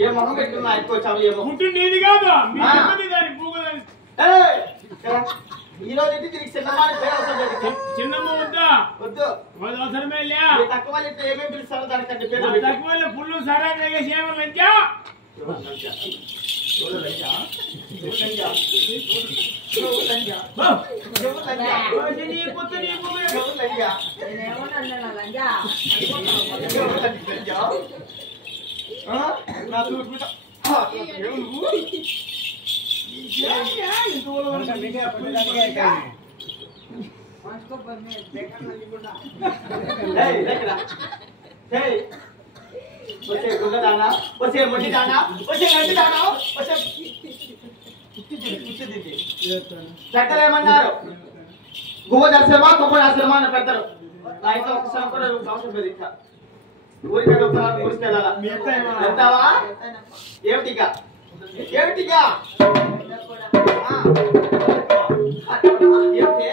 ఏ మొహం పెట్టుకున్నా ఎక్కువ చావు ఏమో ఈ రోజు తిరిగి చిన్నమ్మాని పేరు అవసరం లేదు. చిన్నమ్మ వద్దా వద్దు అవసరమే లే. తక్కువ ఏమేమి పిలుస్తారో దానికంటే పేరు తక్కువ పుల్లు సరా లంచా వచ్చే గుడ్డదానా వచ్చే మొండిదానా వచ్చే గంటిదానా వచ్చే పెద్దలు ఏమన్నారు? గువ్వ దర్శనమా గొప్ప దర్శనమా అని పెద్దలు. నా ఇంట్లో ఒకసారి కూడా అవసరం లేదు. ఇంకా ఊరికే ఊరికెళ్ళాలా వెళ్తావా? ఏమిటిగా ఏమిటిగా ఏమిటి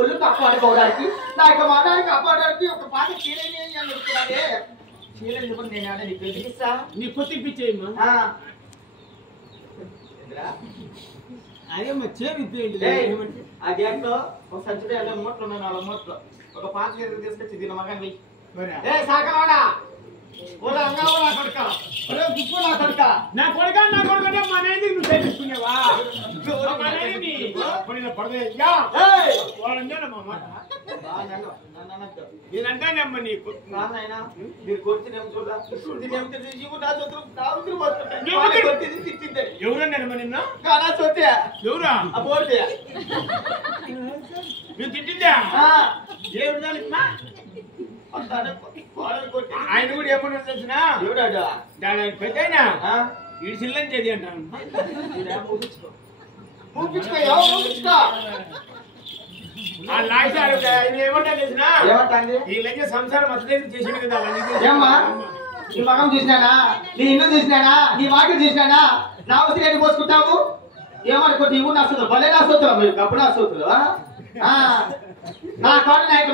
ఒళ్ళు కాపాడుకోవడానికి నా యొక్క మానాన్ని కాపాడడానికి ఒక పాట చీరని అని చెప్తున్నానే. చీరలు కూడా నేను ఆడ నీకు ఎదిగిస్తా. నీ కొత్తిప్పించేయమ్మా. అదేమ్మా చేరు ఆ గ్యాట్లో ఒక సంచుడు 50 మూట్లు ఉన్నాయి. 4 మూట్లు ఒక పాత చీర తీసుకొచ్చి దీని మగని సాకవాడా నా కొడుక నా కొడుక నా కొడుక నా కొడుకంటే మన నువ్వు చేపించుకునేవా నేనంటానమ్మా నీకు మీరు కొట్టినేమో చూడ ఎవరన్నారమ్మా నిన్న కానా చూస్తే ఎవరా పోతే నువ్వు తిట్టిందా దేవుడు దానికి ఆయన కూడా ఏమన్నా తెలిసిన పెద్దయినా వీడి చిల్లని చేది అంటాను. ఏమంటా తెలిసిన వీళ్ళకి సంసారం అసలు చేసింది కదా. నీ మగం చూసినానా, నీ ఇల్లు చూసినానా, నీ వాకి చూసినానా, నా వచ్చి ఎన్ని పోసుకుంటావు ఏమనుకోండి. ఇవ్వు నా సూత్రం భలే నా సూత్రం మీరు గప్పుడు నా సూత్రులు నా కాదు నాయకు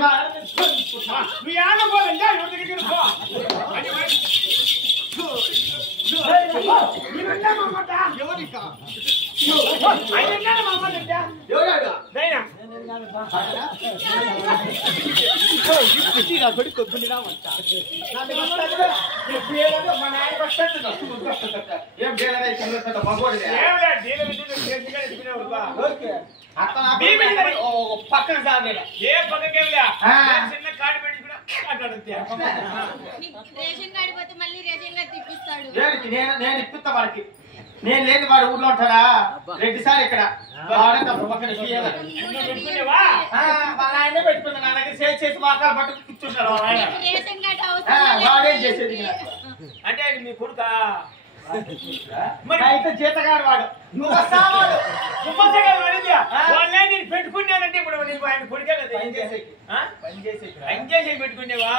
పక్కన సాగేలా ఏ పక్కకెళ్ళా చిన్న కాడి పెట్టి కూడా నేను ఇప్పిస్తా వాడికి. నేను లేని వాడు ఊర్లో ఉంటాడా? రెడ్డి సార్ ఇక్కడ ఆయన పెట్టుకున్నా నా దగ్గర చేసి మాట్లాడ పట్టు కూర్చుంటాడు. వాడేం చేసేది అంటే మీ కొడుక అయితే జీతగాడు వాడు. నువ్వు వస్తావాడు నేను పెట్టుకున్నానంటే ఇప్పుడు ఆయన కొడుకే కదా పని చేసి పెట్టుకునేవా?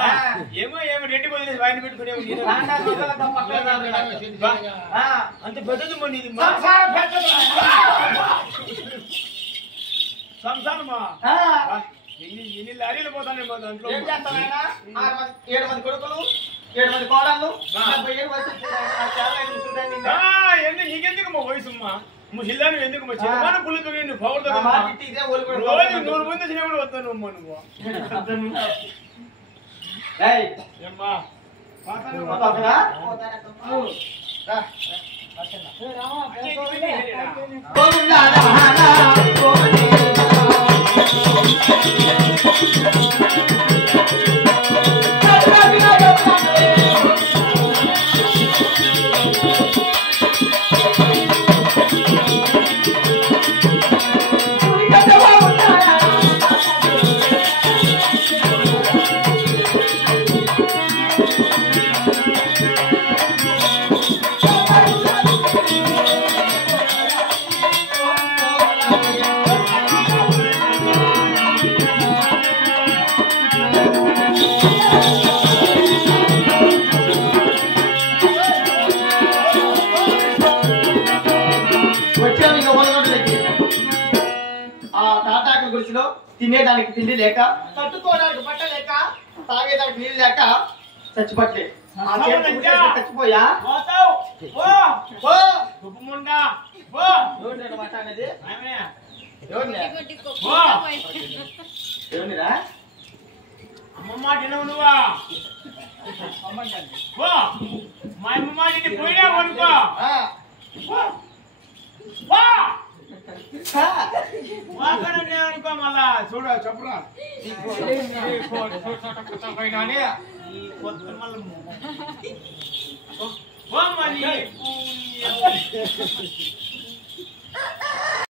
ఏమో రెడ్డి వదిలేసి ఆయన పెట్టుకునేవు. అంత పెద్దది ఇది సంసారమా? ఎన్ని లారీలు పోతానేమో దాంట్లో. 7 మంది కొడుకులు 7 మంది కోడళ్ళు నీకెందుకు వయసుమ్మా ముసిల్లాను ఎందుకు చిన్న పుల్లుతో నువ్వు పౌరుతో 100 మంది వచ్చినప్పుడు వస్తాను అమ్మా నువ్వు. ఏమ్మా తినేదానికి తిండి లేక, కట్టుకోవడానికి బట్ట లేక, తాగేదానికి నీళ్ళు లేక చచ్చిపట్లే. చచ్చిపోయా ఎవరిరా అమ్మమ్మ తినవు నువ్వా? మా అమ్మమ్మ తిని పోయినా కొనుక్కో. అనుకో మళ్ళా చూడ చెప్పురా